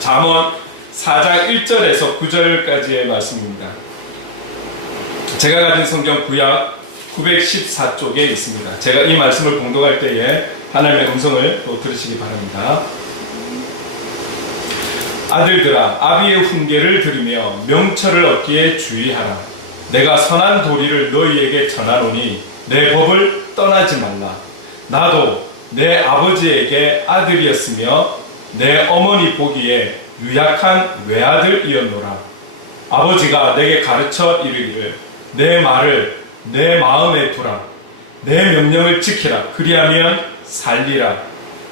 잠언 4장 1절에서 9절까지의 말씀입니다. 제가 가진 성경 구약 914쪽에 있습니다. 제가 이 말씀을 봉독할 때에 하나님의 음성을 또 들으시기 바랍니다. 아들들아, 아비의 훈계를 들으며 명철을 얻기에 주의하라. 내가 선한 도리를 너희에게 전하노니 내 법을 떠나지 말라. 나도 내 아버지에게 아들이었으며 내 어머니 보기에 유약한 외아들이었노라. 아버지가 내게 가르쳐 이르기를 내 말을 내 마음에 두라. 내 명령을 지키라. 그리하면 살리라.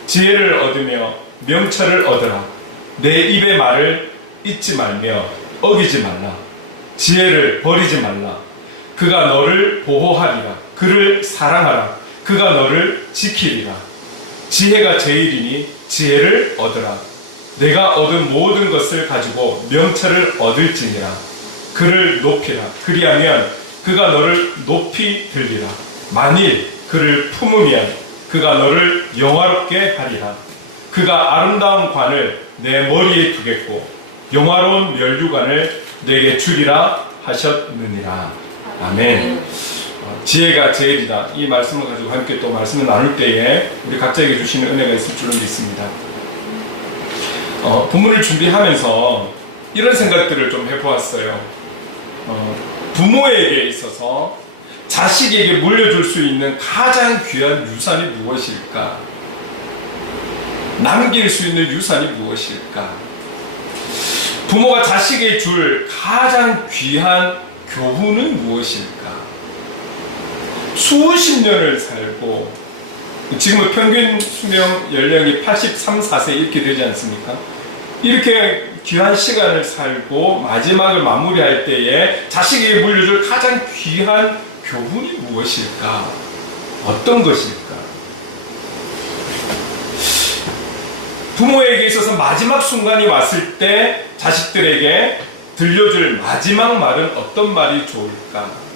지혜를 얻으며 명철을 얻으라. 내 입의 말을 잊지 말며 어기지 말라. 지혜를 버리지 말라. 그가 너를 보호하리라. 그를 사랑하라. 그가 너를 지키리라. 지혜가 제일이니 지혜를 얻으라. 내가 얻은 모든 것을 가지고 명철을 얻을지니라. 그를 높이라. 그리하면 그가 너를 높이 들리라. 만일 그를 품으면 그가 너를 영화롭게 하리라. 그가 아름다운 관을 내 머리에 두겠고 영화로운 면류관을 내게 주리라 하셨느니라. 아멘. 지혜가 제일이다. 이 말씀을 가지고 함께 또 말씀을 나눌 때에 우리 각자에게 주시는 은혜가 있을 줄로 믿습니다. 본문을 준비하면서 이런 생각들을 좀 해보았어요. 부모에게 있어서 자식에게 물려줄 수 있는 가장 귀한 유산이 무엇일까? 남길 수 있는 유산이 무엇일까? 부모가 자식에게 줄 가장 귀한 교훈은 무엇일까? 수십 년을 살고 지금은 평균 수명 연령이 83, 4세 이렇게 되지 않습니까? 이렇게 귀한 시간을 살고 마지막을 마무리할 때에 자식에게 물려줄 가장 귀한 교훈이 무엇일까? 어떤 것일까? 부모에게 있어서 마지막 순간이 왔을 때 자식들에게 들려줄 마지막 말은 어떤 말이 좋을까?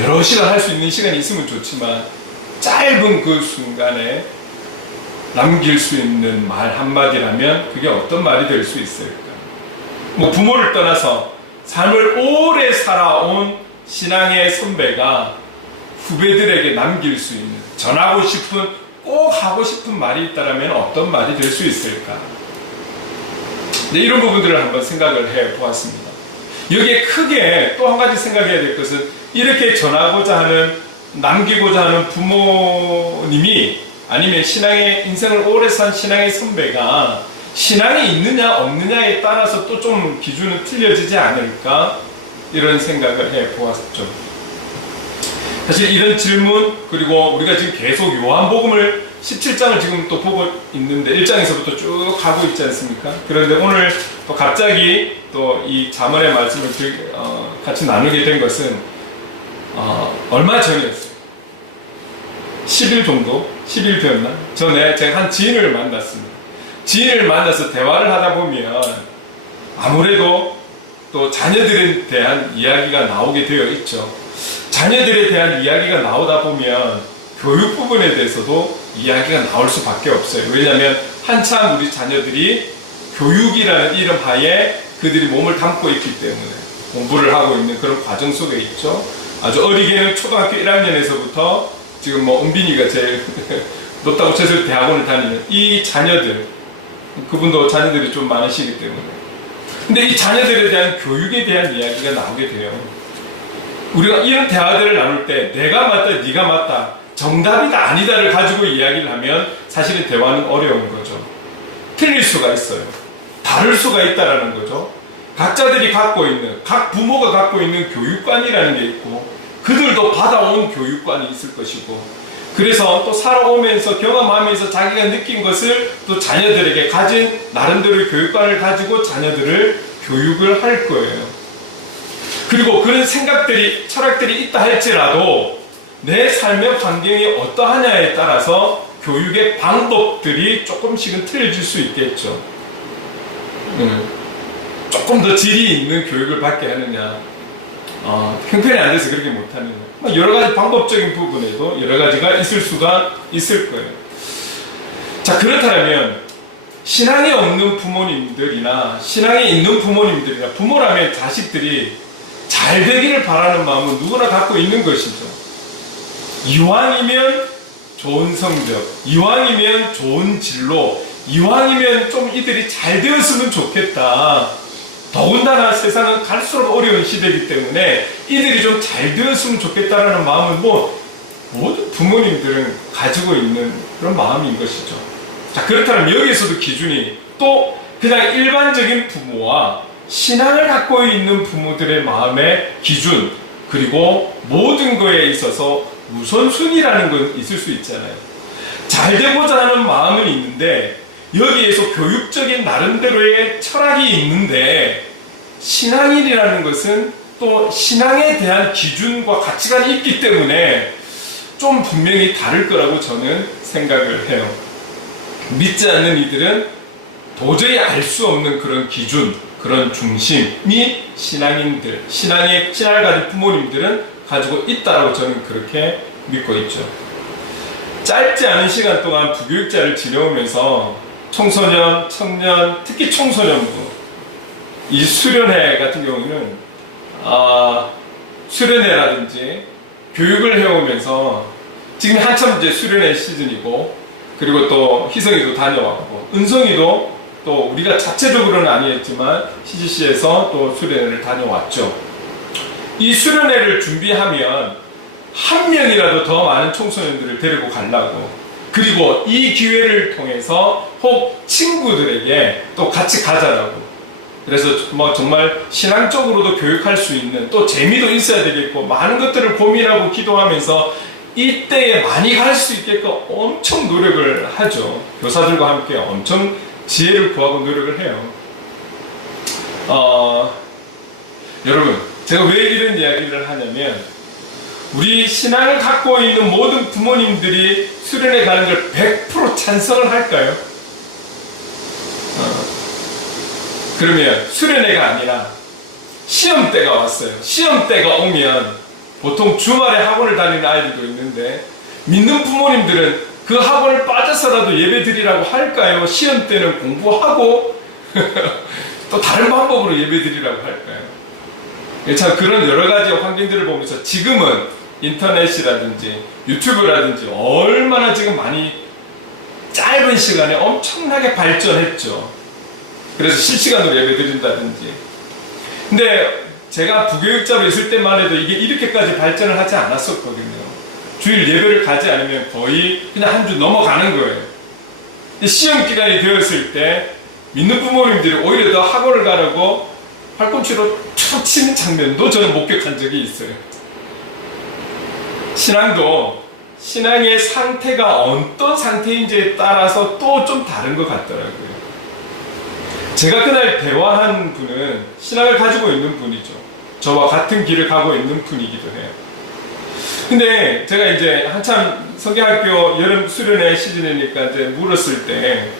여러 시간 할 수 있는 시간이 있으면 좋지만 짧은 그 순간에 남길 수 있는 말 한마디라면 그게 어떤 말이 될 수 있을까? 부모를 떠나서 삶을 오래 살아온 신앙의 선배가 후배들에게 남길 수 있는, 전하고 싶은, 꼭 하고 싶은 말이 있다면 어떤 말이 될 수 있을까? 네, 이런 부분들을 한번 생각을 해 보았습니다. 여기에 크게 또 한 가지 생각해야 될 것은 이렇게 전하고자 하는, 남기고자 하는 부모님이 아니면 인생을 오래 산 신앙의 선배가 신앙이 있느냐 없느냐에 따라서 또 좀 기준은 틀려지지 않을까? 이런 생각을 해 보았죠. 사실 이런 질문, 그리고 우리가 지금 계속 요한복음을 17장을 지금 또 보고 있는데 1장에서부터 쭉 가고 있지 않습니까? 그런데 오늘 또 갑자기 또 이 잠언의 말씀을 같이 나누게 된 것은 얼마 전이었어요. 10일 정도? 10일 되었나? 전에 제가 한 지인을 만났습니다. 지인을 만나서 대화를 하다 보면 아무래도 또 자녀들에 대한 이야기가 나오게 되어 있죠. 자녀들에 대한 이야기가 나오다 보면 교육 부분에 대해서도 이야기가 나올 수밖에 없어요. 왜냐하면 한참 우리 자녀들이 교육이라는 이름 하에 그들이 몸을 담고 있기 때문에 공부를 하고 있는 그런 과정 속에 있죠. 아주 어리게는 초등학교 1학년에서부터 지금 은빈이가 제일 높다고 쳐서 대학원을 다니는 이 자녀들, 그분도 자녀들이 좀 많으시기 때문에. 근데 이 자녀들에 대한 교육에 대한 이야기가 나오게 돼요. 우리가 이런 대화들을 나눌 때 내가 맞다, 네가 맞다, 정답이다, 아니다를 가지고 이야기를 하면 사실은 대화는 어려운 거죠. 틀릴 수가 있어요. 다를 수가 있다라는 거죠. 각자들이 갖고 있는, 각 부모가 갖고 있는 교육관이라는 게 있고 그들도 받아온 교육관이 있을 것이고, 그래서 또 살아오면서 경험하면서 자기가 느낀 것을 또 자녀들에게 가진 나름대로의 교육관을 가지고 자녀들을 교육을 할 거예요. 그리고 그런 생각들이, 철학들이 있다 할지라도 내 삶의 환경이 어떠하냐에 따라서 교육의 방법들이 조금씩은 틀려질 수 있겠죠. 조금 더 질이 있는 교육을 받게 하느냐, 형편이 안 돼서 그렇게 못하느냐, 여러 가지 방법적인 부분에도 여러 가지가 있을 수가 있을 거예요. 자, 그렇다면 신앙이 없는 부모님들이나 신앙이 있는 부모님들이나 부모라면 자식들이 잘 되기를 바라는 마음은 누구나 갖고 있는 것이죠. 이왕이면 좋은 성적, 이왕이면 좋은 진로, 이왕이면 좀 이들이 잘 되었으면 좋겠다. 더군다나 세상은 갈수록 어려운 시대이기 때문에 이들이 좀 잘 되었으면 좋겠다라는 마음은 모든 부모님들은 가지고 있는 그런 마음인 것이죠. 자, 그렇다면 여기에서도 기준이 또 그냥 일반적인 부모와 신앙을 갖고 있는 부모들의 마음의 기준, 그리고 모든 거에 있어서 우선순위라는 건 있을 수 있잖아요. 잘 되고자 하는 마음은 있는데 여기에서 교육적인 나름대로의 철학이 있는데 신앙인이라는 것은 또 신앙에 대한 기준과 가치관이 있기 때문에 좀 분명히 다를 거라고 저는 생각을 해요. 믿지 않는 이들은 도저히 알 수 없는 그런 기준, 그런 중심이 신앙인들, 신앙을 가진 부모님들은 가지고 있다라고 저는 그렇게 믿고 있죠. 짧지 않은 시간 동안 부교육자를 지내오면서 청소년, 청년, 특히 청소년부 이 수련회 같은 경우는 수련회라든지 교육을 해오면서 지금 한참 이제 수련회 시즌이고, 그리고 또 희성이도 다녀왔고, 은성이도 또 우리가 자체적으로는 아니었지만 CGC에서 또 수련회를 다녀왔죠. 이 수련회를 준비하면 한 명이라도 더 많은 청소년들을 데리고 가려고, 그리고 이 기회를 통해서 혹 친구들에게 또 같이 가자라고, 그래서 정말 신앙적으로도 교육할 수 있는, 또 재미도 있어야 되겠고, 많은 것들을 고민하고 기도하면서 이때에 많이 갈 수 있게끔 엄청 노력을 하죠. 교사들과 함께 엄청 지혜를 구하고 노력을 해요. 여러분, 제가 왜 이런 이야기를 하냐면, 우리 신앙을 갖고 있는 모든 부모님들이 수련회 가는 걸 100% 찬성을 할까요? 그러면 수련회가 아니라 시험때가 왔어요. 시험때가 오면 보통 주말에 학원을 다니는 아이들도 있는데, 믿는 부모님들은 그 학원을 빠져서라도 예배 드리라고 할까요? 시험 때는 공부하고 또 다른 방법으로 예배 드리라고 할까요? 참 그런 여러 가지 환경들을 보면서 지금은 인터넷이라든지 유튜브라든지 얼마나 지금 많이 짧은 시간에 엄청나게 발전했죠. 그래서 실시간으로 예배 드린다든지. 근데 제가 부교육자로 있을 때만 해도 이게 이렇게까지 발전을 하지 않았었거든요. 주일 예배를 가지 않으면 거의 그냥 한 주 넘어가는 거예요. 시험 기간이 되었을 때 믿는 부모님들이 오히려 더 학원을 가라고 팔꿈치로 툭 치는 장면도 저는 목격한 적이 있어요. 신앙도 신앙의 상태가 어떤 상태인지에 따라서 또 좀 다른 것 같더라고요. 제가 그날 대화한 분은 신앙을 가지고 있는 분이죠. 저와 같은 길을 가고 있는 분이기도 해요. 근데 제가 이제 한참 성경학교 여름 수련회 시즌이니까 이제 물었을 때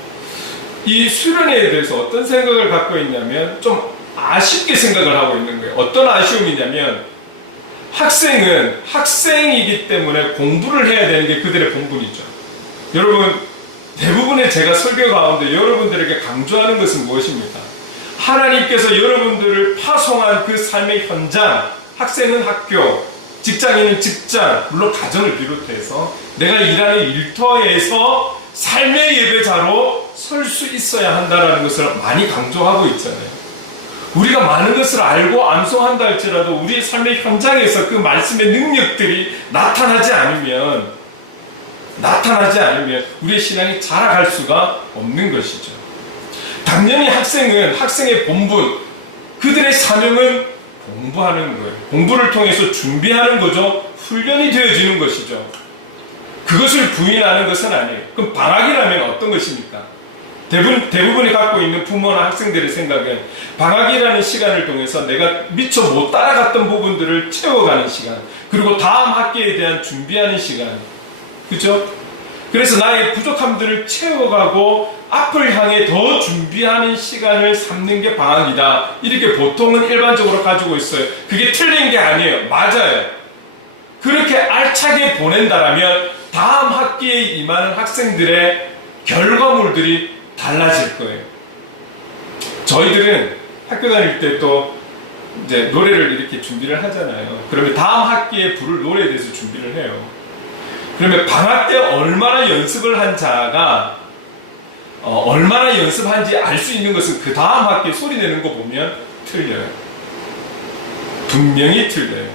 이 수련회에 대해서 어떤 생각을 갖고 있냐면 좀 아쉽게 생각을 하고 있는 거예요. 어떤 아쉬움이냐면 학생은 학생이기 때문에 공부를 해야 되는 게 그들의 본분이죠. 여러분, 대부분의 제가 설교 가운데 여러분들에게 강조하는 것은 무엇입니까? 하나님께서 여러분들을 파송한 그 삶의 현장, 학생은 학교, 직장인은 직장, 물론 가정을 비롯해서 내가 일하는 일터에서 삶의 예배자로 설 수 있어야 한다는 것을 많이 강조하고 있잖아요. 우리가 많은 것을 알고 암송한다 할지라도 우리의 삶의 현장에서 그 말씀의 능력들이 나타나지 않으면 우리의 신앙이 자라갈 수가 없는 것이죠. 당연히 학생은 학생의 본분, 그들의 사명은 공부하는 거예요. 공부를 통해서 준비하는 거죠. 훈련이 되어지는 것이죠. 그것을 부인하는 것은 아니에요. 그럼 방학이라면 어떤 것입니까? 대부분이 갖고 있는 부모나 학생들의 생각은 방학이라는 시간을 통해서 내가 미처 못 따라갔던 부분들을 채워가는 시간, 그리고 다음 학기에 대한 준비하는 시간, 그죠? 그래서 나의 부족함들을 채워가고 앞을 향해 더 준비하는 시간을 삼는 게 방학이다, 이렇게 보통은 일반적으로 가지고 있어요. 그게 틀린 게 아니에요. 맞아요. 그렇게 알차게 보낸다라면 다음 학기에 임하는 학생들의 결과물들이 달라질 거예요. 저희들은 학교 다닐 때 또 이제 노래를 이렇게 준비를 하잖아요. 그러면 다음 학기에 부를 노래에 대해서 준비를 해요. 그러면 방학 때 얼마나 연습을 한 자가 얼마나 연습한지 알 수 있는 것은 그 다음 학기에 소리 내는 거 보면 틀려요. 분명히 틀려요.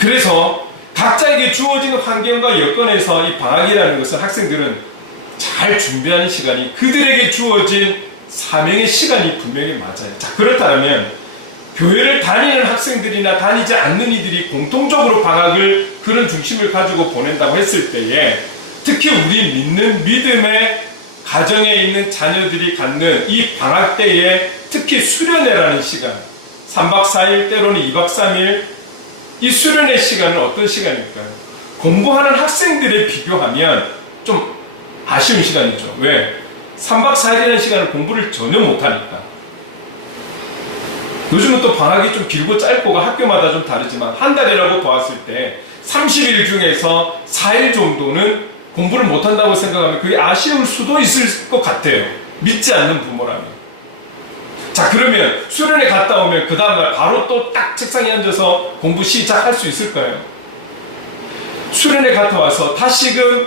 그래서 각자에게 주어진 환경과 여건에서 이 방학이라는 것은 학생들은 잘 준비하는 시간이 그들에게 주어진 사명의 시간이 분명히 맞아요. 자, 그렇다면 교회를 다니는 학생들이나 다니지 않는 이들이 공통적으로 방학을 그런 중심을 가지고 보낸다고 했을 때에 특히 우리 믿는 믿음의 가정에 있는 자녀들이 갖는 이 방학 때에 특히 수련회라는 시간 3박 4일 때로는 2박 3일 이 수련회 시간은 어떤 시간일까요? 공부하는 학생들에 비교하면 좀 아쉬운 시간이죠. 왜? 3박 4일이라는 시간을 공부를 전혀 못하니까. 요즘은 또 방학이 좀 길고 짧고가 학교마다 좀 다르지만 한 달이라고 보았을 때 30일 중에서 4일 정도는 공부를 못한다고 생각하면 그게 아쉬울 수도 있을 것 같아요. 믿지 않는 부모라면. 자, 그러면 수련회 갔다 오면 그 다음날 바로 또 딱 책상에 앉아서 공부 시작할 수 있을까요? 수련회 갔다 와서 다시금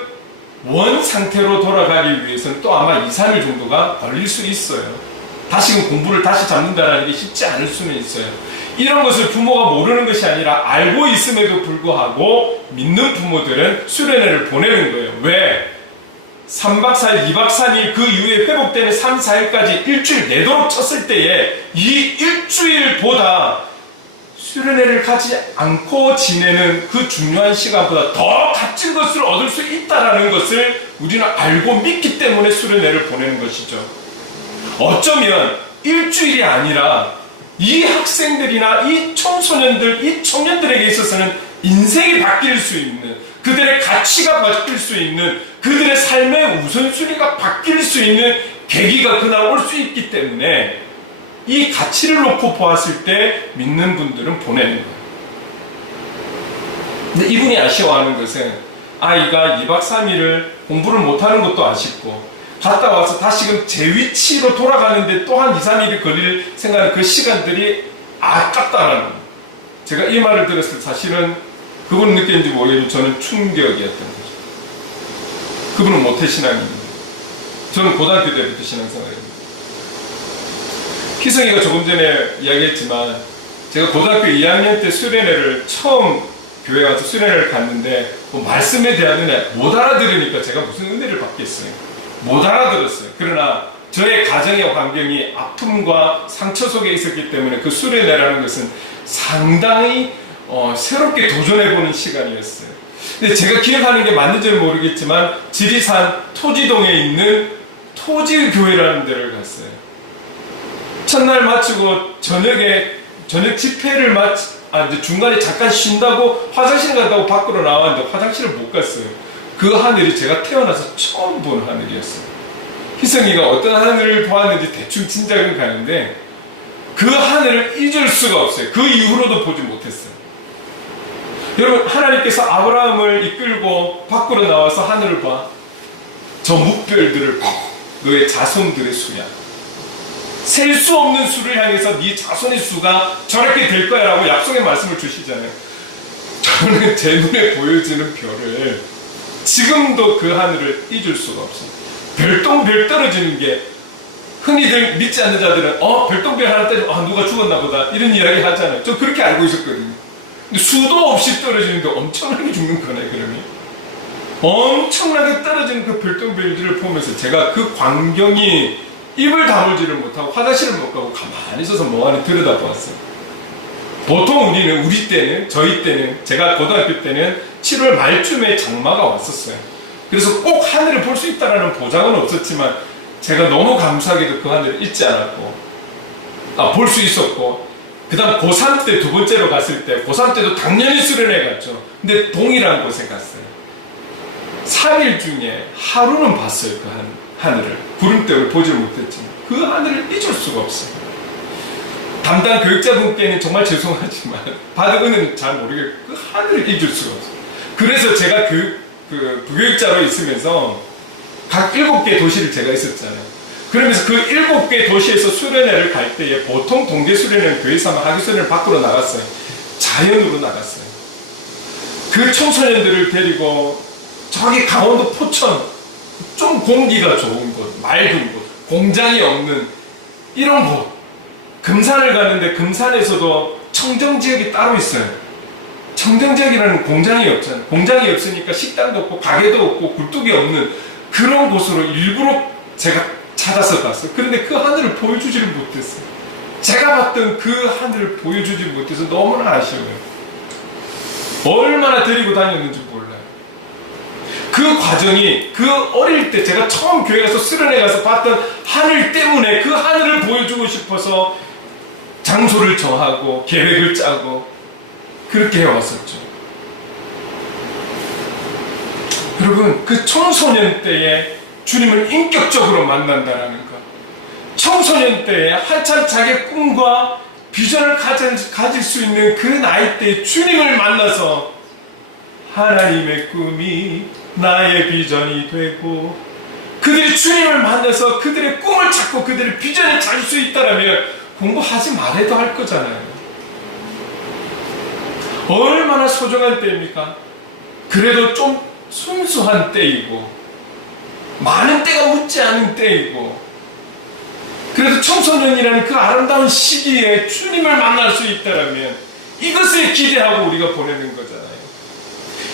원 상태로 돌아가기 위해서는 또 아마 2, 3일 정도가 걸릴 수 있어요. 다시금 공부를 다시 잡는다는 게 쉽지 않을 수는 있어요. 이런 것을 부모가 모르는 것이 아니라 알고 있음에도 불구하고 믿는 부모들은 수련회를 보내는 거예요. 왜? 3박 4일, 2박 3일 그 이후에 회복되는 3, 4일까지 일주일 내도록 쳤을 때에 이 일주일보다 수련회를 가지 않고 지내는 그 중요한 시간보다 더 값진 것을 얻을 수 있다는 것을 우리는 알고 믿기 때문에 수련회를 보내는 것이죠. 어쩌면 일주일이 아니라 이 학생들이나 이 청소년들, 이 청년들에게 있어서는 인생이 바뀔 수 있는, 그들의 가치가 바뀔 수 있는, 그들의 삶의 우선순위가 바뀔 수 있는 계기가 그날 올 수 있기 때문에 이 가치를 놓고 보았을 때 믿는 분들은 보내는 거예요. 근데 이분이 아쉬워하는 것은 아이가 2박 3일을 공부를 못하는 것도 아쉽고 갔다 와서 다시금 제 위치로 돌아가는데 또 한 2, 3일이 걸릴 생각하는 그 시간들이 아깝다라는 거예요. 제가 이 말을 들었을 때 사실은 그분 느꼈는지 모르겠지만 저는 충격이었던 거죠. 그분은 모태신앙입니다. 저는 고등학교 때부터 신앙생활입니다. 희성이가 조금 전에 이야기했지만 제가 고등학교 2학년 때 수련회를 처음 교회 가서 수련회를 갔는데 뭐 말씀에 대한 은혜 못 알아들으니까 제가 무슨 은혜를 받겠어요. 못 알아들었어요. 그러나 저의 가정의 환경이 아픔과 상처 속에 있었기 때문에 그 수련회라는 것은 상당히 새롭게 도전해보는 시간이었어요. 근데 제가 기억하는 게 맞는지는 모르겠지만 지리산 토지동에 있는 토지교회라는 데를 갔어요. 첫날 마치고 저녁 집회를 이제 중간에 잠깐 쉰다고 화장실 간다고 밖으로 나왔는데 화장실을 못 갔어요. 그 하늘이 제가 태어나서 처음 본 하늘이었어요. 희성이가 어떤 하늘을 보았는지 대충 짐작은 가는데 그 하늘을 잊을 수가 없어요. 그 이후로도 보지 못했어요. 여러분, 하나님께서 아브라함을 이끌고 밖으로 나와서 하늘을 봐. 저 뭇별들을 봐. 너의 자손들의 수야. 셀 수 없는 수를 향해서 네 자손의 수가 저렇게 될 거야 라고 약속의 말씀을 주시잖아요. 저는 제 눈에 보여지는 별을 지금도 그 하늘을 잊을 수가 없어요. 별똥별 떨어지는 게 흔히들 믿지 않는 자들은 별똥별 하나 떨어지면 누가 죽었나 보다 이런 이야기 하잖아요. 저 그렇게 알고 있었거든요. 근데 수도 없이 떨어지는데 엄청나게 죽는 거네. 그러면 엄청나게 떨어지는 그 별똥별들을 보면서 제가 그 광경이 입을 다물지를 못하고 화장실을 못 가고 가만히 있어서 멍하니 들여다보았어요. 보통 저희 때는 제가 고등학교 때는 7월 말쯤에 장마가 왔었어요. 그래서 꼭 하늘을 볼 수 있다는 보장은 없었지만 제가 너무 감사하게도 그 하늘을 잊지 않았고 볼 수 있었고 그 다음 고3 때 두 번째로 갔을 때 고3 때도 당연히 수련회 갔죠. 근데 동일한 곳에 갔어요. 3일 중에 하루는 봤어요. 그 하늘을. 구름 때문에 보지 못했지만 그 하늘을 잊을 수가 없어요. 담당 교육자분께는 정말 죄송하지만 받은 은혜는 잘 모르겠고 그 하늘을 잊을 수가 없어요. 그래서 제가 부교육자로 있으면서 각 7개 도시를 제가 있었잖아요. 그러면서 그 7개 도시에서 수련회를 갈 때에 보통 동계 수련회는 교회에서 하기 수련회를 밖으로 나갔어요. 자연으로 나갔어요. 그 청소년들을 데리고 저기 강원도 포천 좀 공기가 좋은 곳, 맑은 곳, 공장이 없는 이런 곳, 금산을 가는데 금산에서도 청정지역이 따로 있어요. 청정지역이라는 공장이 없잖아요. 공장이 없으니까 식당도 없고 가게도 없고 굴뚝이 없는 그런 곳으로 일부러 제가 찾아서 갔어요. 그런데 그 하늘을 보여주지를 못했어요. 제가 봤던 그 하늘을 보여주지 못해서 너무나 아쉬워요. 얼마나 데리고 다녔는지 몰라요. 그 과정이 그 어릴 때 제가 처음 교회 가서 수련회 가서 봤던 하늘 때문에 그 하늘을 보여주고 싶어서 장소를 정하고 계획을 짜고 그렇게 해왔었죠. 여러분, 그 청소년 때에 주님을 인격적으로 만난다는 것, 청소년 때에 한참 자기의 꿈과 비전을 가질 수 있는 그 나이 때 주님을 만나서 하나님의 꿈이 나의 비전이 되고, 그들이 주님을 만나서 그들의 꿈을 찾고 그들의 비전을 찾을 수 있다면 공부하지 말아도 할 거잖아요. 얼마나 소중한 때입니까? 그래도 좀 순수한 때이고 많은 때가 묻지 않은 때이고, 그래도 청소년이라는 그 아름다운 시기에 주님을 만날 수 있다면 이것을 기대하고 우리가 보내는 거잖아요.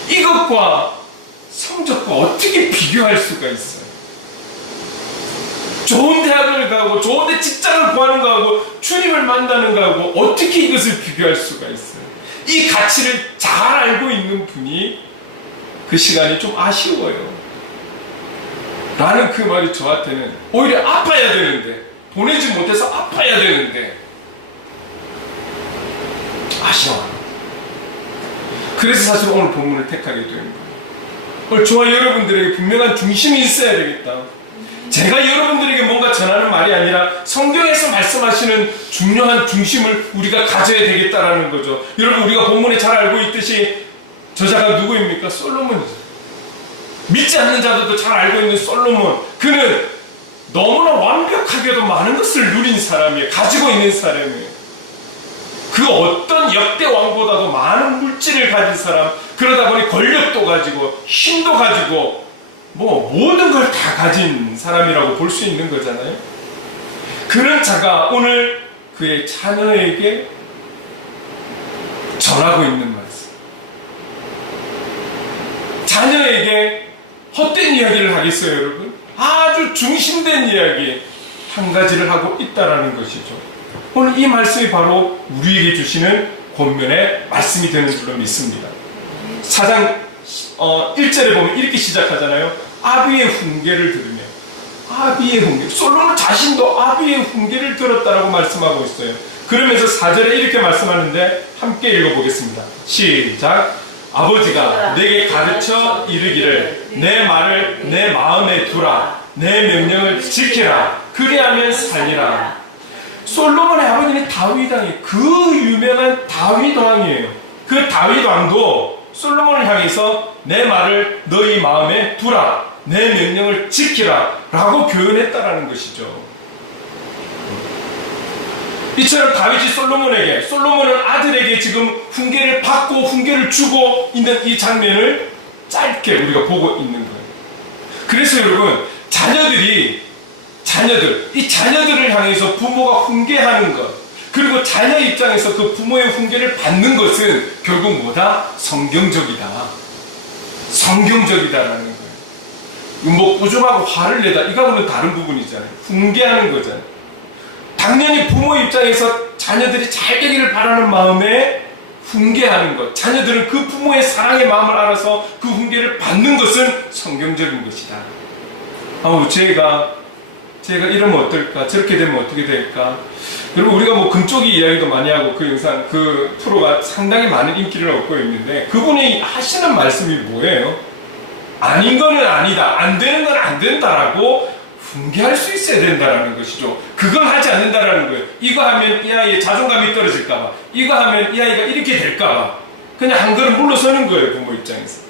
이것과 성적과 어떻게 비교할 수가 있어요? 좋은 대학을 가고 좋은 데 직장을 구하는 거하고 주님을 만나는 거하고 어떻게 이것을 비교할 수가 있어요? 이 가치를 잘 알고 있는 분이 그 시간이 좀 아쉬워요 라는 그 말이 저한테는 오히려 아파야 되는데, 보내지 못해서 아파야 되는데 아쉬워요. 그래서 사실 오늘 본문을 택하게 된 거예요. 오늘 저와 여러분들에게 분명한 중심이 있어야 되겠다. 제가 여러분들에게 뭔가 전하는 말이 아니라 성경에서 말씀하시는 중요한 중심을 우리가 가져야 되겠다라는 거죠. 여러분, 우리가 본문에 잘 알고 있듯이 저자가 누구입니까? 솔로몬이죠. 믿지 않는 자들도 잘 알고 있는 솔로몬. 그는 너무나 완벽하게도 많은 것을 누린 사람이에요. 가지고 있는 사람이에요. 그 어떤 역대 왕보다도 많은 물질을 가진 사람, 그러다 보니 권력도 가지고 힘도 가지고 모든 걸 다 가진 사람이라고 볼 수 있는 거잖아요. 그런 자가 오늘 그의 자녀에게 전하고 있는 말씀, 자녀에게 헛된 이야기를 하겠어요, 여러분? 아주 중심된 이야기 한 가지를 하고 있다라는 것이죠. 오늘 이 말씀이 바로 우리에게 주시는 권면의 말씀이 되는 줄로 믿습니다. 4장 1절에 보면 이렇게 시작하잖아요. 아비의 훈계를 들으며, 아비의 훈계, 솔로몬 자신도 아비의 훈계를 들었다라고 말씀하고 있어요. 그러면서 4절에 이렇게 말씀하는데 함께 읽어보겠습니다. 시작. 아버지가 내게 가르쳐 이르기를 내 말을 내 마음에 두라, 내 명령을 지키라, 그리하면 살리라. 솔로몬의 아버지는 다윗 왕이에요. 그 유명한 다윗 왕이에요. 그 다윗 왕도 솔로몬을 향해서 내 말을 너희 마음에 두라, 내 명령을 지키라 라고 교훈했다라는 것이죠. 이처럼 다윗이 솔로몬은 아들에게 지금 훈계를 받고 훈계를 주고 있는 이 장면을 짧게 우리가 보고 있는 거예요. 그래서 여러분, 이 자녀들을 향해서 부모가 훈계하는 것, 그리고 자녀 입장에서 그 부모의 훈계를 받는 것은 결국 뭐다? 성경적이다라는 거예요. 꾸중하고 화를 내다, 이거하고는 다른 부분이잖아요. 훈계하는 거잖아요. 당연히 부모 입장에서 자녀들이 잘 되기를 바라는 마음에 훈계하는 것, 자녀들은 그 부모의 사랑의 마음을 알아서 그 훈계를 받는 것은 성경적인 것이다. 제가 이러면 어떨까? 저렇게 되면 어떻게 될까? 여러분, 우리가 금쪽이 이야기도 많이 하고 그 영상, 그 프로가 상당히 많은 인기를 얻고 있는데, 그분이 하시는 말씀이 뭐예요? 아닌 거는 아니다, 안 되는 건 안 된다라고 훈계할 수 있어야 된다라는 것이죠. 그걸 하지 않는다라는 거예요. 이거 하면 이 아이의 자존감이 떨어질까봐, 이거 하면 이 아이가 이렇게 될까봐 그냥 한 걸음 물러서는 거예요, 부모 입장에서.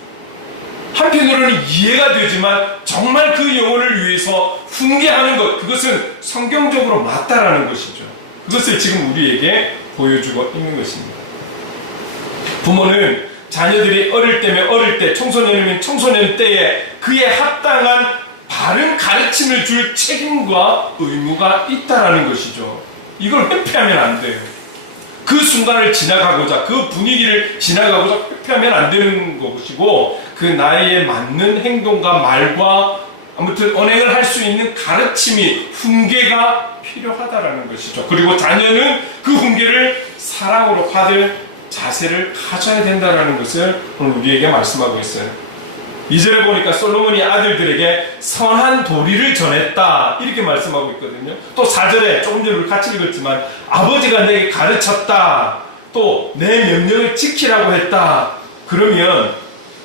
한편으로는 이해가 되지만 정말 그 영혼을 위해서 훈계하는 것, 그것은 성경적으로 맞다라는 것이죠. 그것을 지금 우리에게 보여주고 있는 것입니다. 부모는 자녀들이 어릴 때면 어릴 때, 청소년이면 청소년 때에 그에 합당한 바른 가르침을 줄 책임과 의무가 있다라는 것이죠. 이걸 회피하면 안 돼요. 그 순간을 지나가고자, 그 분위기를 지나가고자 회피하면 안 되는 것이고, 그 나이에 맞는 행동과 말과 아무튼 언행을 할 수 있는 가르침이, 훈계가 필요하다라는 것이죠. 그리고 자녀는 그 훈계를 사랑으로 받을 자세를 가져야 된다는 것을 오늘 우리에게 말씀하고 있어요. 2절에 보니까 솔로몬이 아들들에게 선한 도리를 전했다, 이렇게 말씀하고 있거든요. 또 4절에 조금 전에 우리 같이 읽었지만 아버지가 내게 가르쳤다, 또 내 명령을 지키라고 했다. 그러면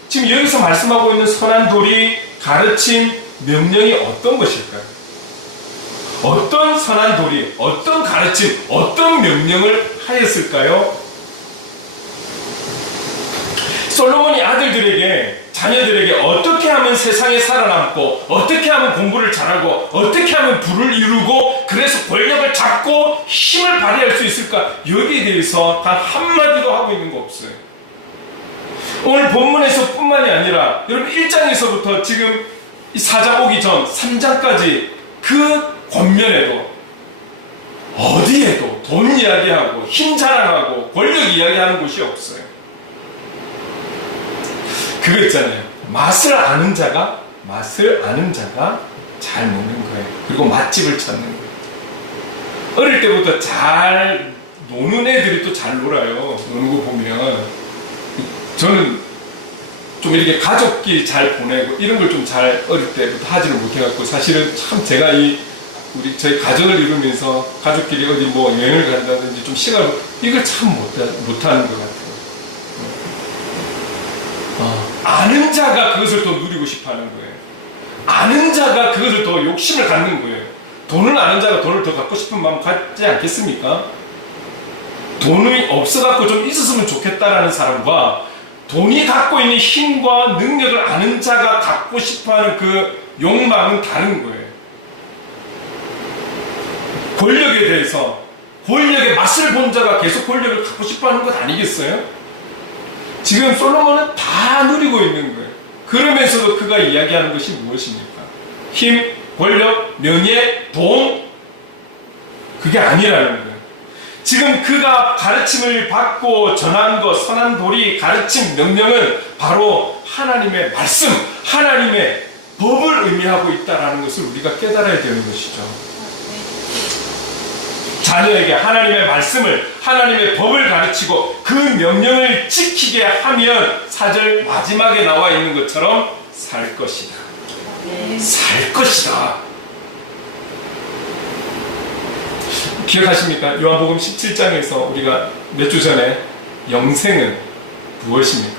지금 여기서 말씀하고 있는 선한 도리, 가르침, 명령이 어떤 것일까요? 어떤 선한 도리, 어떤 가르침, 어떤 명령을 하였을까요? 솔로몬이 아들들에게, 자녀들에게 어떻게 하면 세상에 살아남고, 어떻게 하면 공부를 잘하고, 어떻게 하면 부를 이루고, 그래서 권력을 잡고 힘을 발휘할 수 있을까? 여기에 대해서 단 한마디도 하고 있는 거 없어요. 오늘 본문에서 뿐만이 아니라 여러분 1장에서부터 지금 이 4장 오기 전 3장까지 그 권면에도 어디에도 돈 이야기하고 힘 자랑하고 권력 이야기하는 곳이 없어요. 그거 있잖아요. 맛을 아는 자가 잘 먹는 거예요. 그리고 맛집을 찾는 거예요. 어릴 때부터 잘 노는 애들이 또 잘 놀아요. 노는 거 보면 저는 좀 이렇게 가족끼리 잘 보내고 이런 걸 좀 잘 어릴 때부터 하지를 못해갖고, 사실은 참 제가 저희 가정을 이루면서 가족끼리 어디 뭐 여행을 간다든지 좀 시간을, 이걸 참 못하는 것 같아요. 아는 자가 그것을 더 누리고 싶어 하는 거예요. 아는 자가 그것을 더 욕심을 갖는 거예요. 돈을 아는 자가 돈을 더 갖고 싶은 마음 갖지 않겠습니까? 돈이 없어갖고 좀 있었으면 좋겠다라는 사람과 돈이 갖고 있는 힘과 능력을 아는 자가 갖고 싶어하는 그 욕망은 다른 거예요. 권력에 대해서, 권력의 맛을 본 자가 계속 권력을 갖고 싶어하는 것 아니겠어요? 지금 솔로몬은 다 누리고 있는 거예요. 그러면서도 그가 이야기하는 것이 무엇입니까? 힘, 권력, 명예, 돈, 그게 아니라는 거예요. 지금 그가 가르침을 받고 전한 것, 선한 도리, 가르침, 명령은 바로 하나님의 말씀, 하나님의 법을 의미하고 있다는 것을 우리가 깨달아야 되는 것이죠. 자녀에게 하나님의 말씀을, 하나님의 법을 가르치고 그 명령을 지키게 하면 4절 마지막에 나와 있는 것처럼 살 것이다. 살 것이다. 기억하십니까? 요한복음 17장에서 우리가 몇 주 전에 영생은 무엇입니까?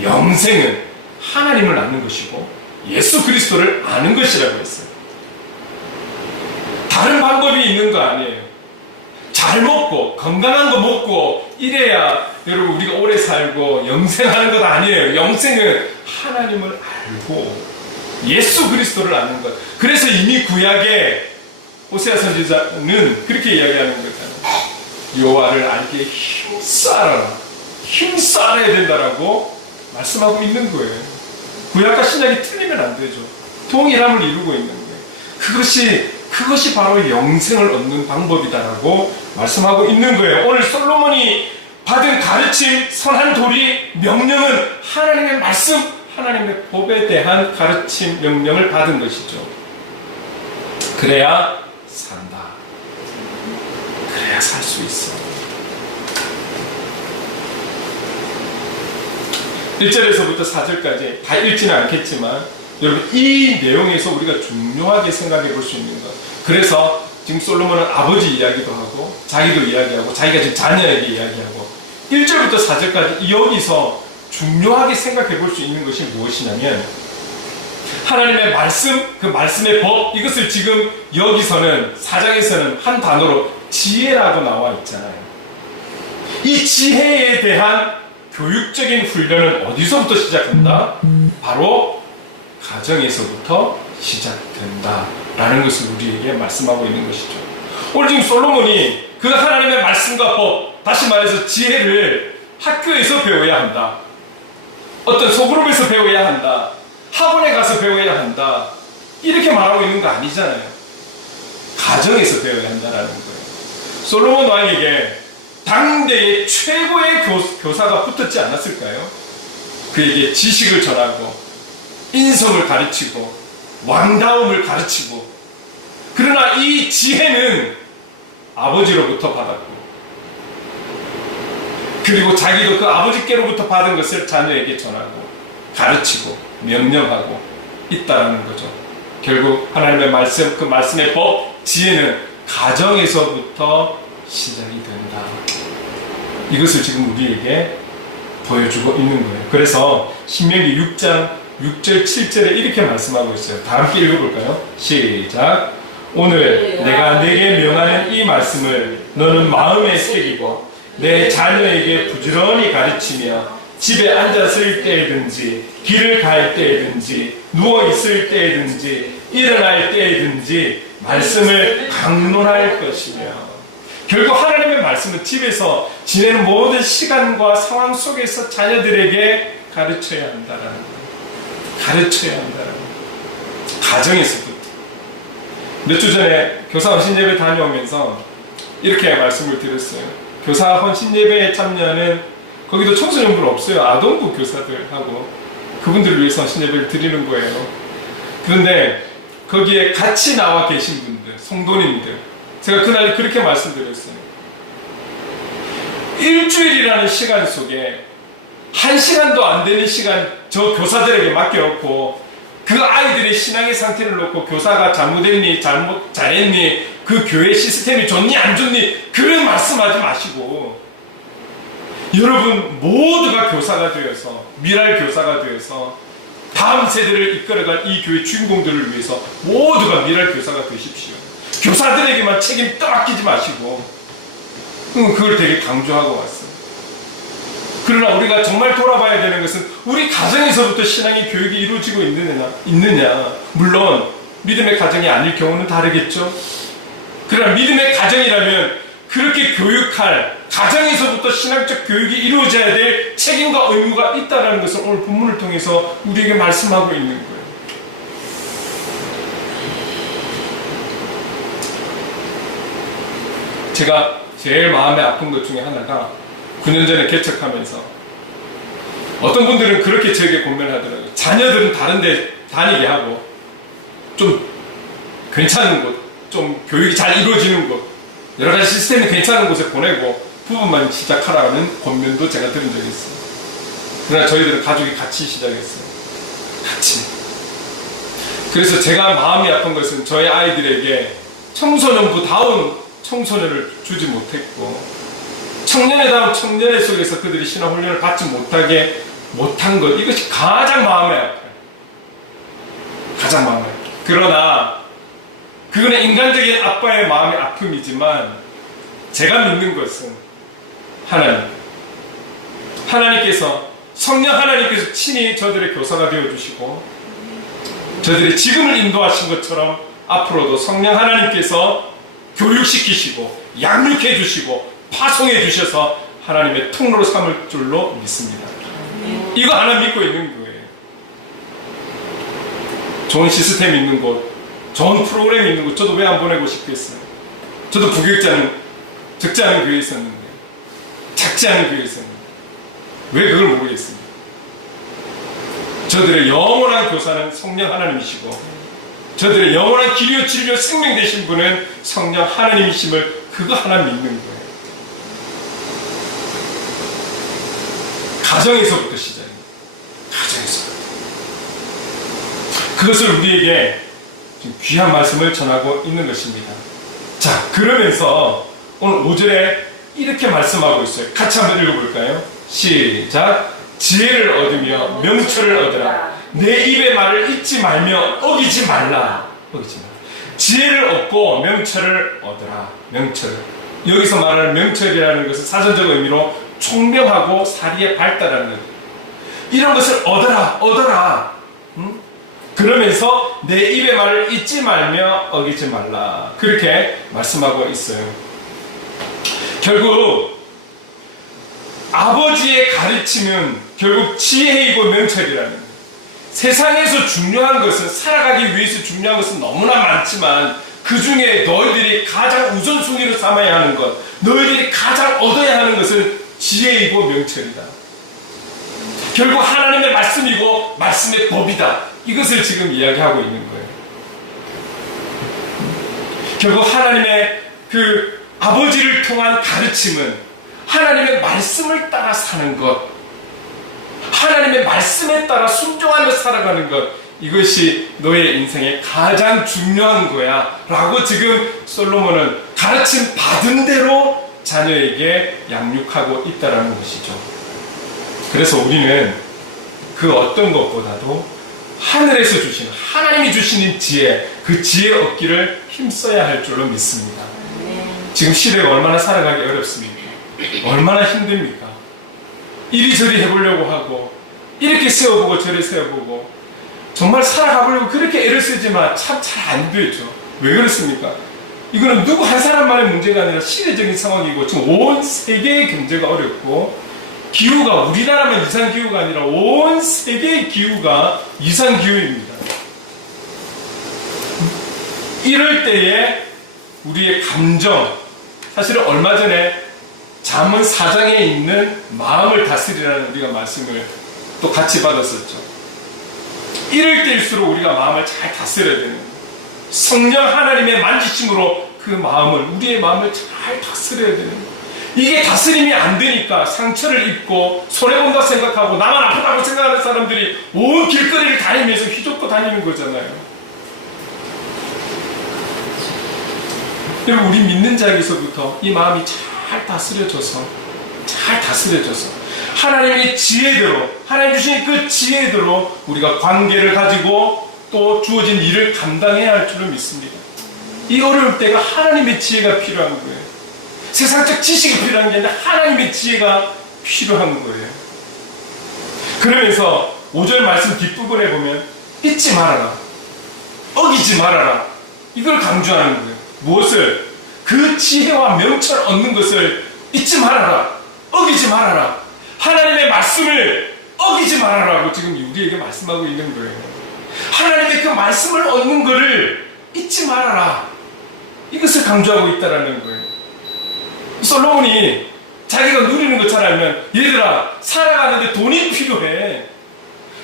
영생은 하나님을 아는 것이고 예수 그리스도를 아는 것이라고 했어요. 다른 방법이 있는 거 아니에요. 잘 먹고 건강한 거 먹고 이래야 여러분 우리가 오래 살고 영생하는 것 아니에요. 영생은 하나님을 알고 예수 그리스도를 아는 것. 그래서 이미 구약에 호세아 선지자는 그렇게 이야기하는 거잖아요. 여호와를 알기에 힘써야 된다라고 말씀하고 있는 거예요. 구약과 신약이 틀리면 안 되죠. 동일함을 이루고 있는 거예요. 그것이 바로 영생을 얻는 방법이다라고 말씀하고 있는 거예요. 오늘 솔로몬이 받은 가르침, 선한 도리, 명령은 하나님의 말씀, 하나님의 법에 대한 가르침, 명령을 받은 것이죠. 그래야 산다. 그래야 살 수 있어. 1절에서부터 4절까지 다 읽지는 않겠지만 여러분 이 내용에서 우리가 중요하게 생각해 볼 수 있는 것. 그래서 지금 솔로몬은 아버지 이야기도 하고 자기도 이야기하고 자기가 지금 자녀에게 이야기하고 1절부터 4절까지 여기서 중요하게 생각해 볼 수 있는 것이 무엇이냐면 하나님의 말씀, 그 말씀의 법, 이것을 지금 여기서는 4장에서는 한 단어로 지혜라고 나와 있잖아요. 이 지혜에 대한 교육적인 훈련은 어디서부터 시작된다? 바로 가정에서부터 시작된다 라는 것을 우리에게 말씀하고 있는 것이죠. 오늘 지금 솔로몬이 그 하나님의 말씀과 법, 다시 말해서 지혜를 학교에서 배워야 한다, 어떤 소그룹에서 배워야 한다, 학원에 가서 배워야 한다, 이렇게 말하고 있는 거 아니잖아요. 가정에서 배워야 한다라는 거예요. 솔로몬 왕에게 당대의 최고의 교사가 붙었지 않았을까요? 그에게 지식을 전하고 인성을 가르치고 왕다움을 가르치고, 그러나 이 지혜는 아버지로부터 받았고, 그리고 자기도 그 아버지께로부터 받은 것을 자녀에게 전하고 가르치고 명령하고 있다라는 거죠. 결국 하나님의 말씀, 그 말씀의 법, 지혜는 가정에서부터 시작이 된다. 이것을 지금 우리에게 보여주고 있는 거예요. 그래서 신명기 6장 6절 7절에 이렇게 말씀하고 있어요. 다 함께 읽어볼까요? 시작. 오늘 내가 내게 명하는 이 말씀을 너는 마음에 새기고 내 자녀에게 부지런히 가르치며 집에 앉았을 때든지 길을 갈 때든지 누워있을 때든지 일어날 때든지 말씀을 강론할 것이며. 결국 하나님의 말씀은 집에서 지내는 모든 시간과 상황 속에서 자녀들에게 가르쳐야 한다라는 거예요. 가르쳐야 한다라는 거예요. 가정에서부터. 몇 주 전에 교사 헌신예배 다녀오면서 이렇게 말씀을 드렸어요. 교사 헌신예배에 참여하는, 거기도 청소년부는 없어요. 아동부 교사들하고 그분들을 위해서 헌신예배를 드리는 거예요. 그런데 거기에 같이 나와 계신 분들, 성도님들, 제가 그날 그렇게 말씀드렸어요. 일주일이라는 시간 속에 1시간도 안 되는 시간 저 교사들에게 맡겨놓고 그 아이들의 신앙의 상태를 놓고 교사가 잘못했니, 잘했니, 그 교회 시스템이 좋니 안 좋니 그런 말씀하지 마시고, 여러분 모두가 교사가 되어서, 미랄 교사가 되어서 다음 세대를 이끌어갈 이 교회 주인공들을 위해서 모두가 미랄 교사가 되십시오. 교사들에게만 책임 떠맡기지 마시고, 그걸 되게 강조하고 왔어요. 그러나 우리가 정말 돌아봐야 되는 것은 우리 가정에서부터 신앙의 교육이 이루어지고 있느냐. 물론 믿음의 가정이 아닐 경우는 다르겠죠. 그러나 믿음의 가정이라면 그렇게 교육할, 가정에서부터 신앙적 교육이 이루어져야 될 책임과 의무가 있다는 것을 오늘 본문을 통해서 우리에게 말씀하고 있는 거예요. 제가 제일 마음에 아픈 것 중에 하나가 9년 전에 개척하면서 어떤 분들은 그렇게 저에게 권면하더라고요. 자녀들은 다른 데 다니게 하고 좀 괜찮은 곳, 좀 교육이 잘 이루어지는 곳, 여러 가지 시스템이 괜찮은 곳에 보내고 부부만 시작하라는 권면도 제가 들은 적이 있어요. 그러나 저희들은 가족이 같이 시작했어요. 같이. 그래서 제가 마음이 아픈 것은 저희 아이들에게 청소년부다운 청소년을 주지 못했고, 청년회다운 청년회 속에서 그들이 신앙훈련을 받지 못한 것, 이것이 가장 마음에 아파요. 가장 마음에 아파요. 그러나 그거는 인간적인 아빠의 마음의 아픔이지만 제가 믿는 것은 하나님께서, 성령 하나님께서 친히 저들의 교사가 되어주시고 저들의 지금을 인도하신 것처럼 앞으로도 성령 하나님께서 교육시키시고 양육해 주시고 파송해 주셔서 하나님의 통로로 삼을 줄로 믿습니다. 이거 하나 믿고 있는 거예요. 좋은 시스템이 있는 곳, 좋은 프로그램이 있는 곳, 저도 왜 안 보내고 싶겠어요. 저도 부교육자는 적지 않은 교회에 있었는데, 작지 않은 교회에 있었는데 왜 그걸 모르겠습니다. 저들의 영원한 교사는 성령 하나님이시고 저들의 영원한 길이요 진리요 생명 되신 분은 성령 하나님이심을 그거 하나 믿는 거예요. 가정에서부터 시작입니다. 가정에서부터. 그것을 우리에게 지금 귀한 말씀을 전하고 있는 것입니다. 자, 그러면서 오늘 5절에 이렇게 말씀하고 있어요. 같이 한번 읽어볼까요? 시작. 지혜를 얻으며 명철을 얻으라. 내 입의 말을 잊지 말며 어기지 말라. 어기지 말라. 지혜를 얻고 명철을 얻으라. 명철을. 여기서 말하는 명철이라는 것은 사전적 의미로 총명하고 사리에 발달하는 것. 이런 것을 얻어라. 응? 그러면서 내 입의 말을 잊지 말며 어기지 말라. 그렇게 말씀하고 있어요. 결국 아버지의 가르침은 결국 지혜이고 명철이라는 거예요. 세상에서 중요한 것은, 살아가기 위해서 중요한 것은 너무나 많지만 그 중에 너희들이 가장 우선순위로 삼아야 하는 것, 너희들이 가장 얻어야 하는 것은 지혜이고 명철이다. 결국 하나님의 말씀이고 말씀의 법이다. 이것을 지금 이야기하고 있는 거예요. 결국 하나님의 그 아버지를 통한 가르침은 하나님의 말씀을 따라 사는 것, 하나님의 말씀에 따라 순종하며 살아가는 것, 이것이 너의 인생의 가장 중요한 거야 라고 지금 솔로몬은 가르침 받은 대로 자녀에게 양육하고 있다는 것이죠. 그래서 우리는 그 어떤 것보다도 하늘에서 주신, 하나님이 주시는 지혜, 그 지혜 얻기를 힘써야 할 줄로 믿습니다. 지금 시대가 얼마나 살아가기 어렵습니까? 얼마나 힘듭니까? 이리저리 해보려고 하고, 이렇게 세워보고 저리 세워보고, 정말 살아가보려고 그렇게 애를 쓰지만 참 잘 안 되죠. 왜 그렇습니까? 이거는 누구 한 사람만의 문제가 아니라 시대적인 상황이고, 지금 온 세계의 경제가 어렵고, 기후가 우리나라만 이상기후가 아니라 온 세계의 기후가 이상기후입니다. 이럴 때에 우리의 감정, 사실은 얼마 전에 잠언 4장에 있는 마음을 다스리라는 우리가 말씀을 또 같이 받았었죠. 이럴 때일수록 우리가 마음을 잘 다스려야 되는 거예요. 성령 하나님의 만지심으로 그 마음을, 우리의 마음을 잘 다스려야 되는 거예요. 이게 다스림이 안 되니까 상처를 입고 손해본다 생각하고 나만 아프다고 생각하는 사람들이 온 길거리를 다니면서 휘젓고 다니는 거잖아요. 여러분, 우리 믿는 자에게서부터 이 마음이 잘 다스려져서 하나님의 지혜대로, 하나님 주신 그 지혜대로 우리가 관계를 가지고 또 주어진 일을 감당해야 할 줄을 믿습니다. 이 어려울 때가 하나님의 지혜가 필요한 거예요. 세상적 지식이 필요한 게 아니라 하나님의 지혜가 필요한 거예요. 그러면서 5절 말씀 뒷부분에 보면 잊지 말아라, 어기지 말아라, 이걸 강조하는 거예요. 무엇을? 그 지혜와 명철 얻는 것을 잊지 말아라, 어기지 말아라, 하나님의 말씀을 어기지 말아라고 지금 우리에게 말씀하고 있는 거예요. 하나님의 그 말씀을 얻는 것을 잊지 말아라, 이것을 강조하고 있다는 거예요. 솔로몬이 자기가 누리는 것 잘 알면, 얘들아, 살아가는데 돈이 필요해.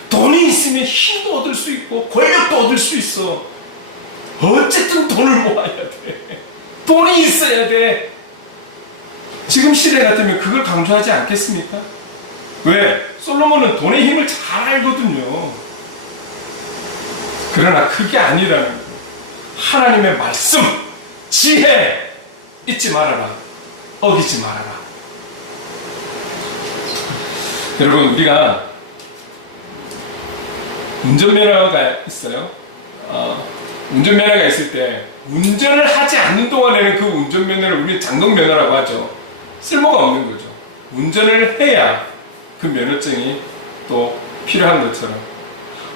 돈이 있으면 힘도 얻을 수 있고 권력도 얻을 수 있어. 어쨌든 돈을 모아야 돼. 돈이 있어야 돼. 지금 시대 같으면 그걸 강조하지 않겠습니까? 왜? 솔로몬은 돈의 힘을 잘 알거든요. 그러나 그게 아니라는 거예요. 하나님의 말씀, 지혜, 잊지 말아라, 어기지 말아라. 여러분, 우리가 운전면허가 있어요. 운전면허가 있을 때 운전을 하지 않는 동안에는 그 운전면허를 우리는 장롱면허라고 하죠. 쓸모가 없는 거죠. 운전을 해야 그 면허증이 또 필요한 것처럼,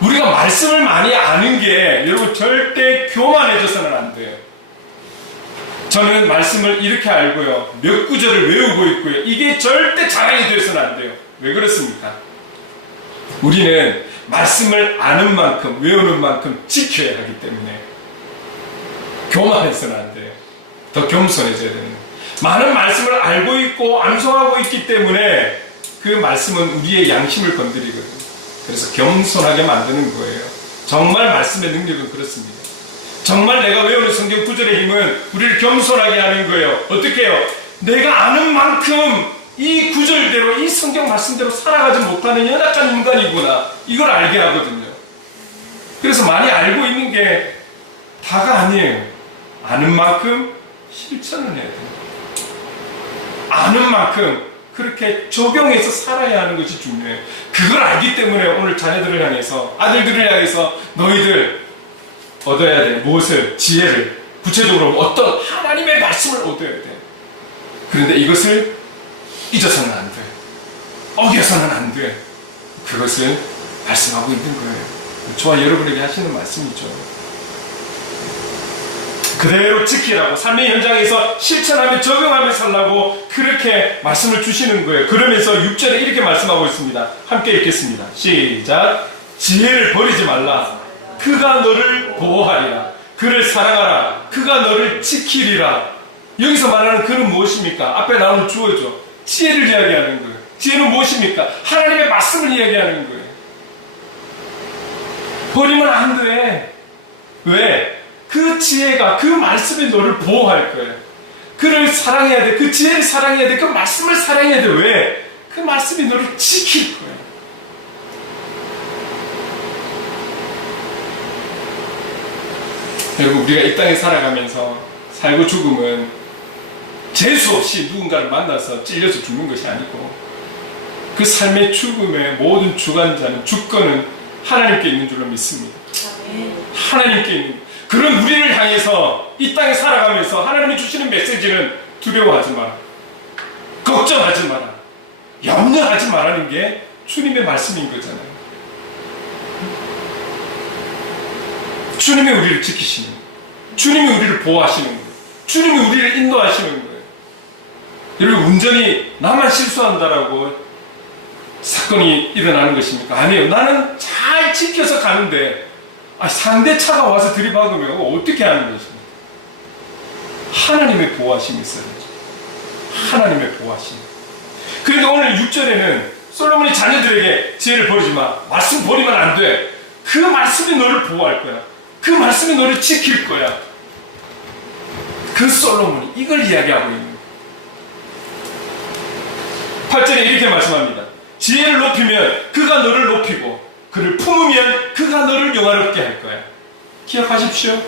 우리가 말씀을 많이 아는 게 여러분 절대 교만해져서는 안 돼요. 저는 말씀을 이렇게 알고요, 몇 구절을 외우고 있고요, 이게 절대 자랑이 되어서는 안 돼요. 왜 그렇습니까? 우리는 말씀을 아는 만큼, 외우는 만큼 지켜야 하기 때문에 교만해서는 안 돼요. 더 겸손해져야 되는 거예요. 많은 말씀을 알고 있고 암송하고 있기 때문에 그 말씀은 우리의 양심을 건드리거든요. 그래서 겸손하게 만드는 거예요. 정말 말씀의 능력은 그렇습니다. 정말 내가 외우는 성경 구절의 힘은 우리를 겸손하게 하는 거예요. 어떻게 해요? 내가 아는 만큼 이 구절대로, 이 성경 말씀대로 살아가지 못하는 연약한 인간이구나, 이걸 알게 하거든요. 그래서 많이 알고 있는 게 다가 아니에요. 아는 만큼 실천을 해야 돼요. 아는 만큼 그렇게 적용해서 살아야 하는 것이 중요해요. 그걸 알기 때문에 오늘 자녀들을 향해서, 아들들을 향해서 너희들 얻어야 돼. 무엇을? 지혜를. 구체적으로 어떤 하나님의 말씀을 얻어야 돼. 그런데 이것을 잊어서는 안 돼. 어겨서는 안 돼. 그것을 말씀하고 있는 거예요. 저와 여러분에게 하시는 말씀이죠. 그대로 지키라고, 삶의 현장에서 실천하며 적용하며 살라고 그렇게 말씀을 주시는 거예요. 그러면서 6절에 이렇게 말씀하고 있습니다. 함께 읽겠습니다. 시작. 지혜를 버리지 말라. 그가 너를 보호하리라. 그를 사랑하라. 그가 너를 지키리라. 여기서 말하는 그는 무엇입니까? 앞에 나오는 주어죠. 지혜를 이야기하는 거예요. 지혜는 무엇입니까? 하나님의 말씀을 이야기하는 거예요. 버리면 안 돼. 왜? 그 지혜가, 그 말씀이 너를 보호할 거예요. 그를 사랑해야 돼. 그 지혜를 사랑해야 돼. 그 말씀을 사랑해야 돼. 왜? 그 말씀이 너를 지킬 거예요. 여러분, 우리가 이 땅에 살아가면서 살고 죽음은 재수 없이 누군가를 만나서 찔려서 죽는 것이 아니고, 그 삶의 죽음의 모든 주관자는, 주권은 하나님께 있는 줄로 믿습니다. 하나님께 있는, 그런 우리를 향해서 이 땅에 살아가면서 하나님이 주시는 메시지는 두려워하지 마라, 걱정하지 마라, 염려하지 말라는 게 주님의 말씀인 거잖아요. 주님이 우리를 지키시는 거예요. 주님이 우리를 보호하시는 거예요. 주님이 우리를 인도하시는 거예요. 여러분, 운전이 나만 실수한다라고 사건이 일어나는 것입니까? 아니에요. 나는 잘 지켜서 가는데 상대 차가 와서 들이박으면 어떻게 하는 것입니까? 하나님의 보호하심이 있어야죠. 하나님의 보호하심. 그런데 오늘 6절에는 솔로몬이 자녀들에게 지혜를 버리지 마. 말씀 버리면 안 돼. 그 말씀이 너를 보호할 거야. 그 말씀이 너를 지킬 거야. 그 솔로몬이 이걸 이야기하고 있는 거예요. 8절에 이렇게 말씀합니다. 지혜를 높이면 그가 너를 높이고 그를 품으면 그가 너를 영화롭게 할 거야. 기억하십시오.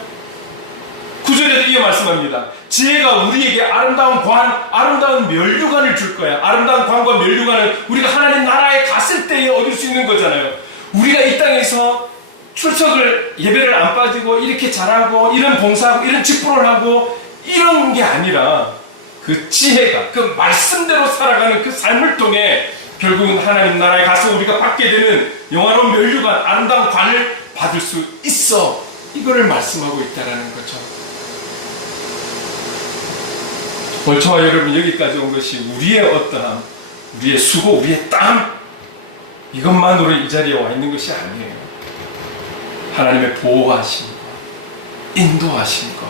9절에도 이어 말씀합니다. 지혜가 우리에게 아름다운 관, 아름다운 면류관을 줄 거야. 아름다운 관과 면류관은 우리가 하나님 나라에 갔을 때에 얻을 수 있는 거잖아요. 우리가 이 땅에서 출석을, 예배를 안 빠지고 이렇게 잘하고 이런 봉사하고 이런 직분을 하고 이런 게 아니라 그 지혜가, 그 말씀대로 살아가는 그 삶을 통해 결국은 하나님 나라에 가서 우리가 받게 되는 영화로운 면류관, 아름다운 관을 받을 수 있어. 이거를 말씀하고 있다는 거죠. 오늘 저와 여러분 여기까지 온 것이 우리의 어떠함, 우리의 수고, 우리의 땀, 이것만으로 이 자리에 와 있는 것이 아니에요. 하나님의 보호하심과 인도하심과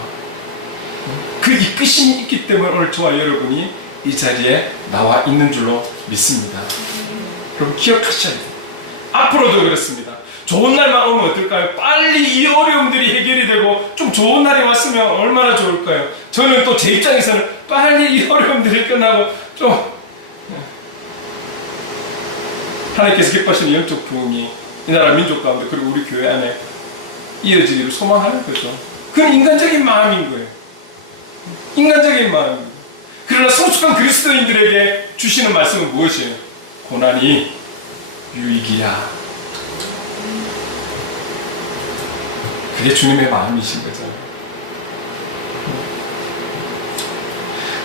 그 이끄심이 있기 때문에 오늘 저와 여러분이 이 자리에 나와 있는 줄로 믿습니다. 여러분 기억하셔야 돼요. 앞으로도 그렇습니다. 좋은 날만 오면 어떨까요? 빨리 이 어려움들이 해결이 되고 좀 좋은 날이 왔으면 얼마나 좋을까요? 저는 또 제 입장에서는 빨리 이 어려움들이 끝나고 좀 하나님께서 기뻐하시는 영적 부흥이 이 나라 민족 가운데 그리고 우리 교회 안에 이어지기를 소망하는 거죠. 그건 인간적인 마음인 거예요. 인간적인 마음입니다. 그러나 성숙한 그리스도인들에게 주시는 말씀은 무엇이에요? 고난이 유익이야. 그게 주님의 마음이신 거죠.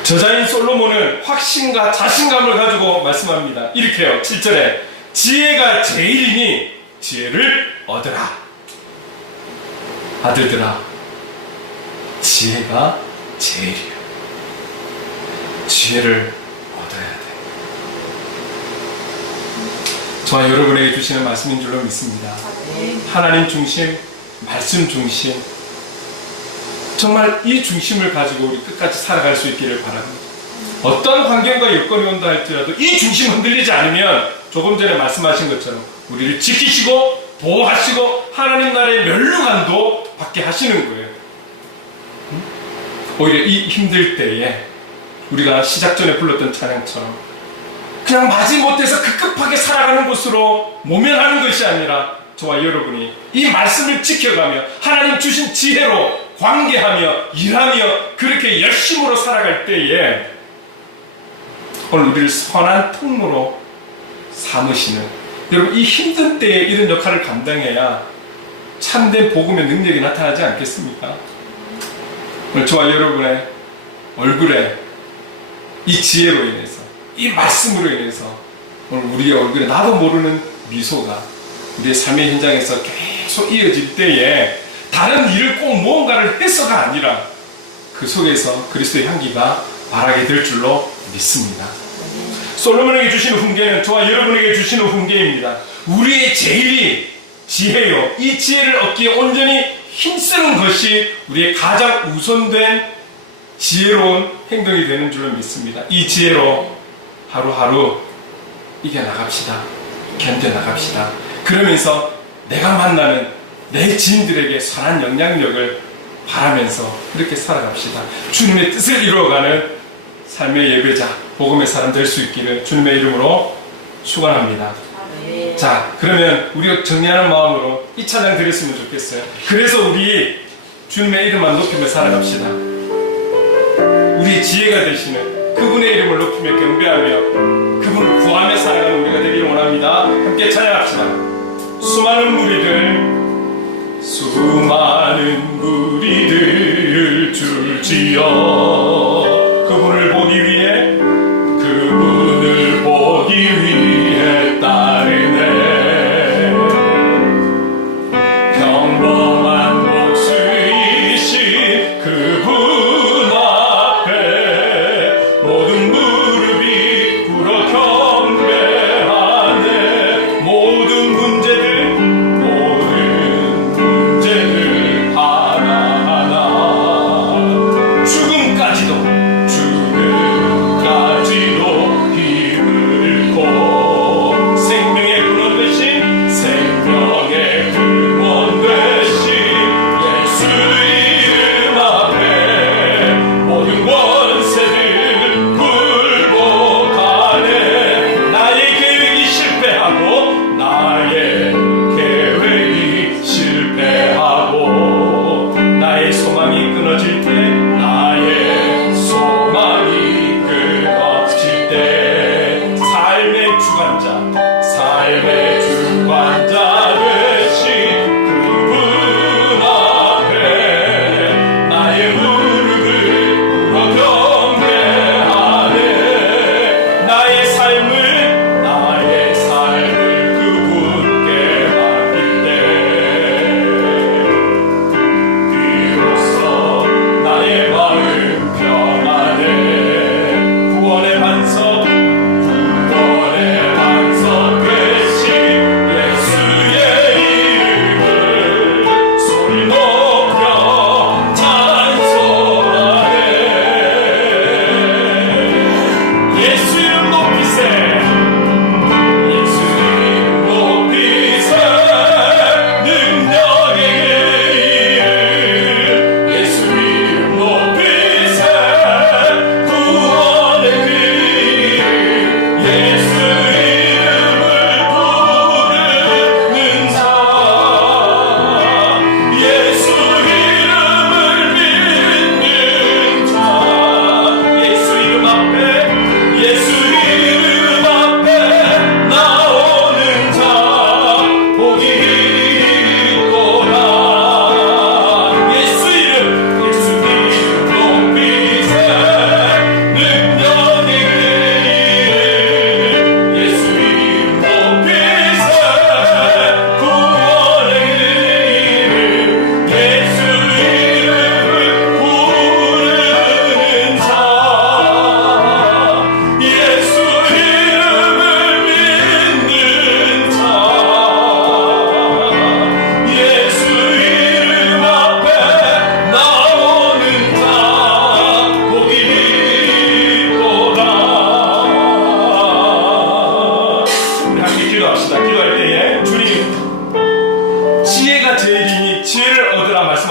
저자인 솔로몬은 확신과 자신감을 가지고 말씀합니다. 이렇게 해요. 7절에 지혜가 제일이니 지혜를 얻으라. 아들들아, 지혜가 제일이야. 지혜를 얻어야 돼. 저와 여러분에게 주시는 말씀인 줄로 믿습니다. 하나님 중심, 말씀 중심, 정말 이 중심을 가지고 우리 끝까지 살아갈 수 있기를 바랍니다. 어떤 환경과 여건이 온다 할지라도 이 중심 흔들리지 않으면 조금 전에 말씀하신 것처럼 우리를 지키시고 보호하시고 하나님 나라의 면류관도 받게 하시는 거예요. 오히려 이 힘들 때에 우리가 시작 전에 불렀던 찬양처럼 그냥 마지못해서 급급하게 살아가는 곳으로 모면하는 것이 아니라 저와 여러분이 이 말씀을 지켜가며 하나님 주신 지혜로 관계하며 일하며 그렇게 열심으로 살아갈 때에 오늘 우리를 선한 통로로 삼으시는, 여러분 이 힘든 때에 이런 역할을 감당해야 참된 복음의 능력이 나타나지 않겠습니까? 오늘 저와 여러분의 얼굴에 이 지혜로 인해서, 이 말씀으로 인해서 오늘 우리의 얼굴에 나도 모르는 미소가 우리의 삶의 현장에서 계속 이어질 때에 다른 일을 꼭 무언가를 해서가 아니라 그 속에서 그리스도의 향기가 바라게 될 줄로 믿습니다. 솔로몬에게 주시는 훈계는 저와 여러분에게 주시는 훈계입니다. 우리의 제일이 지혜요. 이 지혜를 얻기에 온전히 힘쓰는 것이 우리의 가장 우선된 지혜로운 행동이 되는 줄로 믿습니다. 이 지혜로 하루하루 이겨나갑시다. 견뎌나갑시다. 그러면서 내가 만나는 내 지인들에게 선한 영향력을 바라면서 그렇게 살아갑시다. 주님의 뜻을 이루어가는 삶의 예배자, 복음의 사람 될 수 있기를 주님의 이름으로 축원합니다. 자, 그러면 우리가 정리하는 마음으로 이 찬양 드렸으면 좋겠어요. 그래서 우리 주님의 이름만 높이며 살아갑시다. 우리 지혜가 되시는 그분의 이름을 높이며 경배하며 그분을 구하며 살아가는 우리가 되기를 원합니다. 함께 찬양합시다. 수많은 무리들 줄지어 그분을 보기 위해 따르네. 평범한 목수이신 그분 앞에 모든 무릎이 꿇어 경배하네. 모든 문제들 하나하나 죽음까지도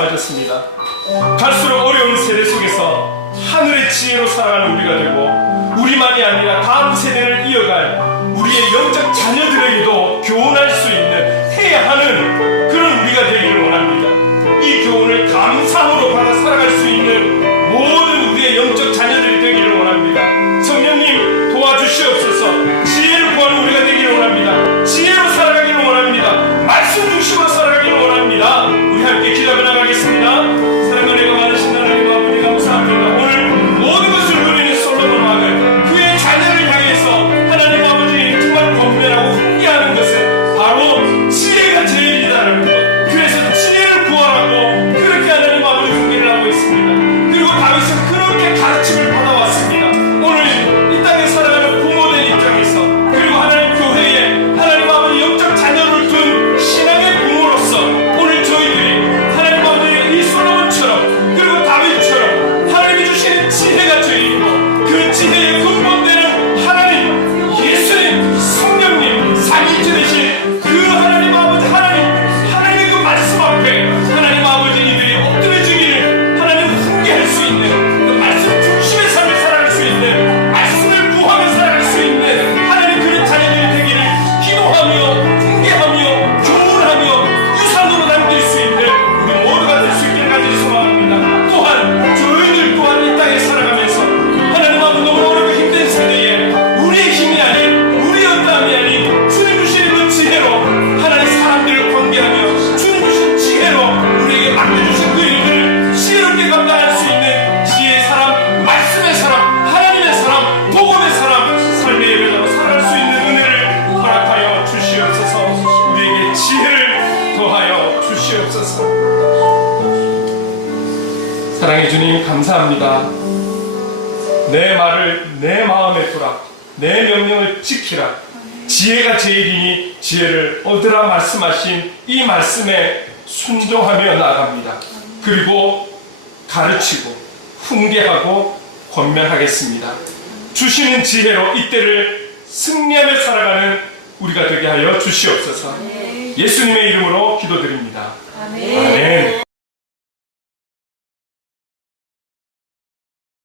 말씀하셨습니다. 갈수록 어려운 세대 속에서 하늘의 지혜로 살아가는 우리가 되고 우리만이 아니라 다음 세대를 이어갈 우리의 영적 자녀들에게도 교훈할 수 있는 해야 하는 그런 우리가 되기를 원합니다. 이 교훈을 감사함으로 받아 살아갈 수 있는 모든 우리의 영적 자녀들이 되기를 원합니다. 성령님 도와주시옵소서. 지혜를 구하는 우리가 되기를 원합니다. 지혜로 살아가기를 원합니다. 말씀 중심으로 살아가기를 원합니다. 우리 함께 기도하며 나가겠습니다. 사랑과 은혜가 많으신 하나님 아버지 감사합니다. 오늘 모든 것을 누리는 솔로몬 왕은 그의 자녀를 향해서 하나님 아버지 정말 사랑해 주님 감사합니다. 내 말을 내 마음에 두라. 내 명령을 지키라. 지혜가 제일이니 지혜를 얻으라 말씀하신 이 말씀에 순종하며 나아갑니다. 그리고 가르치고 훈계하고 권면하겠습니다. 주시는 지혜로 이때를 승리하며 살아가는 우리가 되게 하여 주시옵소서. 예수님의 이름으로 기도드립니다. 아멘.